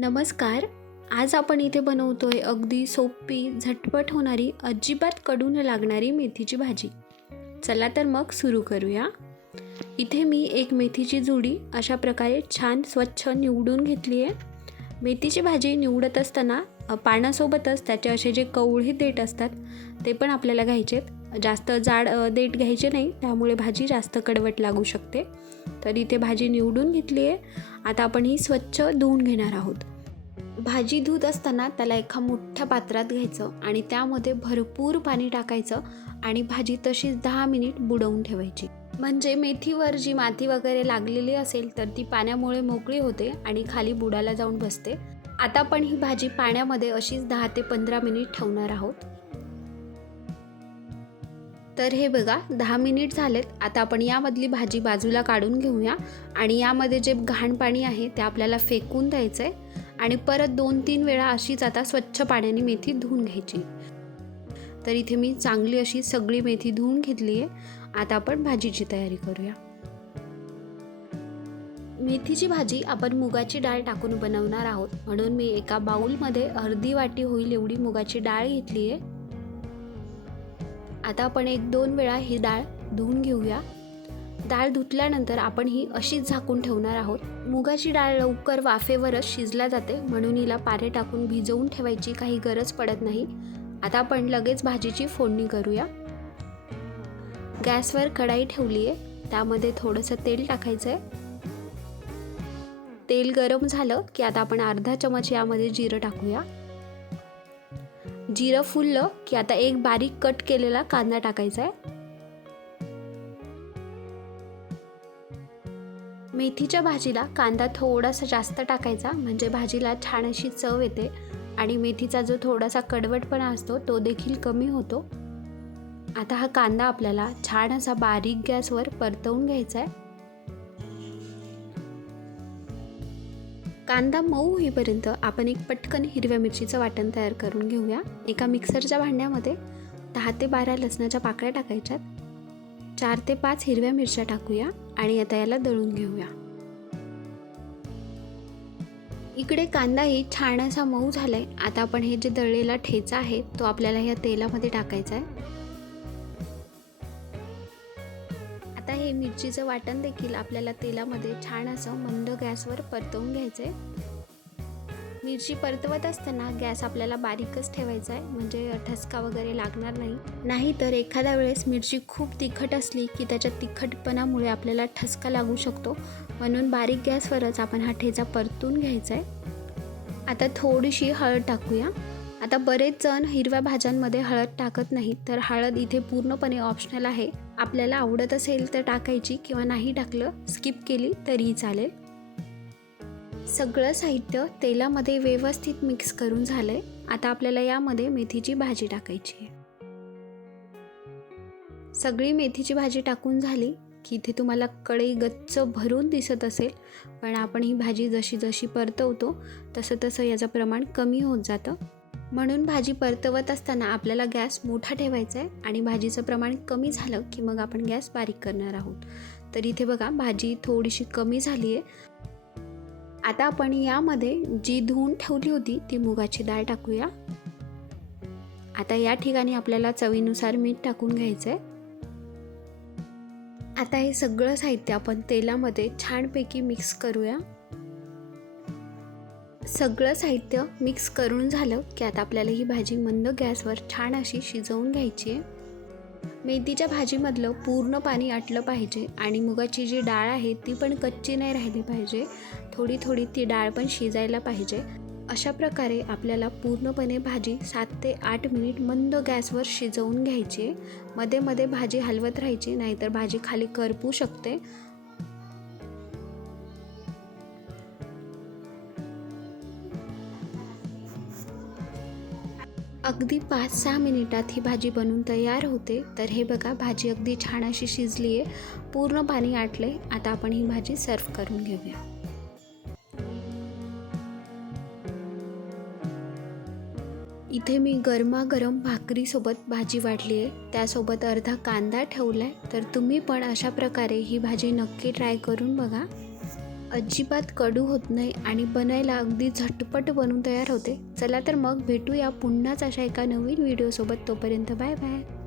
नमस्कार. आज आपण इथे बनवतोय अगदी सोपी झटपट होणारी अजिबात कडू न लागणारी मेथीची भाजी. चला तर मग सुरू करूया. इथे मी एक मेथीची जुडी अशा प्रकारे छान स्वच्छ निवडून घेतली आहे. मेथीची भाजी निवडत असताना पानासोबतच त्याचे असे जे कवळी देठ असतात ते पण आपल्याला घ्यायचे आहेत. जास्त जाड देठ घ्यायचे नाही त्यामुळे भाजी जास्त कडवट लागू शकते. तर इथे भाजी निवडून घेतली आहे. आता आपण ही स्वच्छ धुवून घेणार आहोत. भाजी धुत असताना त्याला एका मोठ्या पात्रात घ्यायचं आणि त्यामध्ये भरपूर पाणी टाकायचं आणि भाजी तशीच दहा मिनिट बुडवून ठेवायची. म्हणजे मेथीवर जी माती वगैरे लागलेली असेल तर ती पाण्यामुळे मोकळी होते आणि खाली बुडाला जाऊन बसते. आता पण ही भाजी पाण्यामध्ये अशीच दहा ते पंधरा मिनिट ठेवणार आहोत. तर हे बघा दहा मिनिट झालेत. आता आपण यामधली भाजी बाजूला काढून घेऊया आणि यामध्ये जे घाण पाणी आहे ते आपल्याला फेकून द्यायचं आहे आणि परत दोन तीन वेळा अशीच आता स्वच्छ पाण्याने मेथी धुवून घ्यायची. तर इथे मी चांगली अशी सगळी मेथी धुवून घेतली आहे. आता आपण भाजीची तयारी करूया. मेथीची भाजी आपण मुगाची डाळ टाकून बनवणार आहोत. म्हणून मी एका बाऊलमध्ये अर्धी वाटी होईल एवढी मुगाची डाळ घेतली आहे. आता आपण एक दोन वेळा ही डाळ धुवून घेऊया. डाळ धुतल्यानंतर आपण ही अशीच झाकून ठेवणार आहोत. मुगाची डाळ लवकर वाफेवरच शिजल्या जाते. म्हणून हिला पारे टाकून भिजवून ठेवायची काही गरज पडत नाही. आता आपण लगेच भाजीची फोडणी करूया. गॅसवर कढाई ठेवली आहे त्यामध्ये थोडंसं तेल टाकायचं आहे तेल गरम झालं की आता आपण अर्धा चमच यामध्ये जिरं टाकूया. जिरं फुललं की आता एक बारीक कट केलेला कांदा टाकायचा आहे मेथीच्या भाजीला कांदा थोडासा जास्त टाकायचा म्हणजे भाजीला छान अशी चव येते आणि मेथीचा जो थोडासा कडवटपणा असतो तो देखील कमी होतो. आता हा कांदा आपल्याला छान असा बारीक गॅसवर परतवून घ्यायचा आहे कांदा मऊ होईपर्यंत आपण एक पटकन हिरव्या मिरचीचं वाटण तयार करून घेऊया. एका मिक्सरच्या भांड्यामध्ये दहा ते बारा लसणाच्या पाकळ्या टाकायच्यात. चार ते पाच हिरव्या मिरच्या टाकूया. आणि आता याला दळून घेऊया. इकडे कांदाही छान असा मऊ झालाय. आता आपण हे जे दळलेला ठेचा आहे तो आपल्याला या तेलामध्ये टाकायचा आहे. आता हे मिरचीचं वाटण देखील आपल्याला तेलामध्ये छान असं मंद गॅसवर परतवून घ्यायचं आहे मिरची परतवत असताना गॅस आपल्याला बारीकच ठेवायचा आहे म्हणजे ठसका वगैरे लागणार नाही. नाहीतर एखाद्या वेळेस मिरची खूप तिखट असली की त्याच्या तिखटपणामुळे आपल्याला ठसका लागू शकतो. म्हणून बारीक गॅसवरच आपण हा ठेचा परतून घ्यायचा आहे. आता थोडीशी हळद टाकूया. आता बरेच जण हिरव्या भाज्यांमध्ये हळद टाकत नाहीत तर हळद इथे पूर्णपणे ऑप्शनल आहे. आपल्याला आवडत असेल तर टाकायची किंवा नाही टाकलं स्किप केली तरीही चालेल. सगळं साहित्य तेलामध्ये व्यवस्थित मिक्स करून झालंय. आता आपल्याला यामध्ये मेथीची भाजी टाकायची आहे. सगळी मेथीची भाजी टाकून झाली की इथे तुम्हाला कढई गच्च भरून दिसत असेल. पण आपण ही भाजी जशी जशी परतवतो तसं तसं याचं प्रमाण कमी होत जातं. म्हणून भाजी परतवत असताना आपल्याला गॅस मोठा ठेवायचा आहे आणि भाजीचं प्रमाण कमी झालं की मग आपण गॅस बारीक करणार आहोत. तर इथे बघा भाजी थोडीशी कमी झाली आहे आता आपण यामध्ये जी धुवून ठेवली होती ती मुगाची डाळ टाकूया. आता या ठिकाणी आपल्याला चवीनुसार मीठ टाकून घ्यायचं आहे आता हे सगळं साहित्य आपण तेलामध्ये छानपैकी मिक्स करूया. सगळं साहित्य मिक्स करून झालं की आता आपल्याला ही भाजी मंद गॅसवर छान अशी शिजवून घ्यायची आहे. मेथीच्या भाजीमधलं पूर्ण पाणी आटलं पाहिजे आणि मुगाची जी डाळ आहे ती पण कच्ची नाही राहिली पाहिजे. थोडी थोडी ती डाळ पण शिजायला पाहिजे. अशा प्रकारे आपल्याला पूर्णपणे भाजी सात ते आठ मिनिट मंद गॅसवर शिजवून घ्यायची मध्ये मध्ये भाजी हलवत राहायची नाहीतर भाजी खाली करपू शकते. अगदी पाच सहा मिनिटात ही भाजी बनून तयार होते. तर हे बघा भाजी अगदी छान अशी शिजली आहे पूर्ण पाणी आटले आता आपण ही भाजी सर्व करून घेऊया. इथे मी गरमागरम भाकरीसोबत भाजी वाढली आहे त्यासोबत अर्धा कांदा ठेवला आहे तर तुम्ही पण अशा प्रकारे ही भाजी नक्की ट्राय करून बघा. अजिबात कडू होत नाही आणि बनायला अगदी झटपट बनून तयार होते. चला तर मग भेटूया पुन्हाच अशा एका नवीन व्हिडिओसोबत तोपर्यंत बाय बाय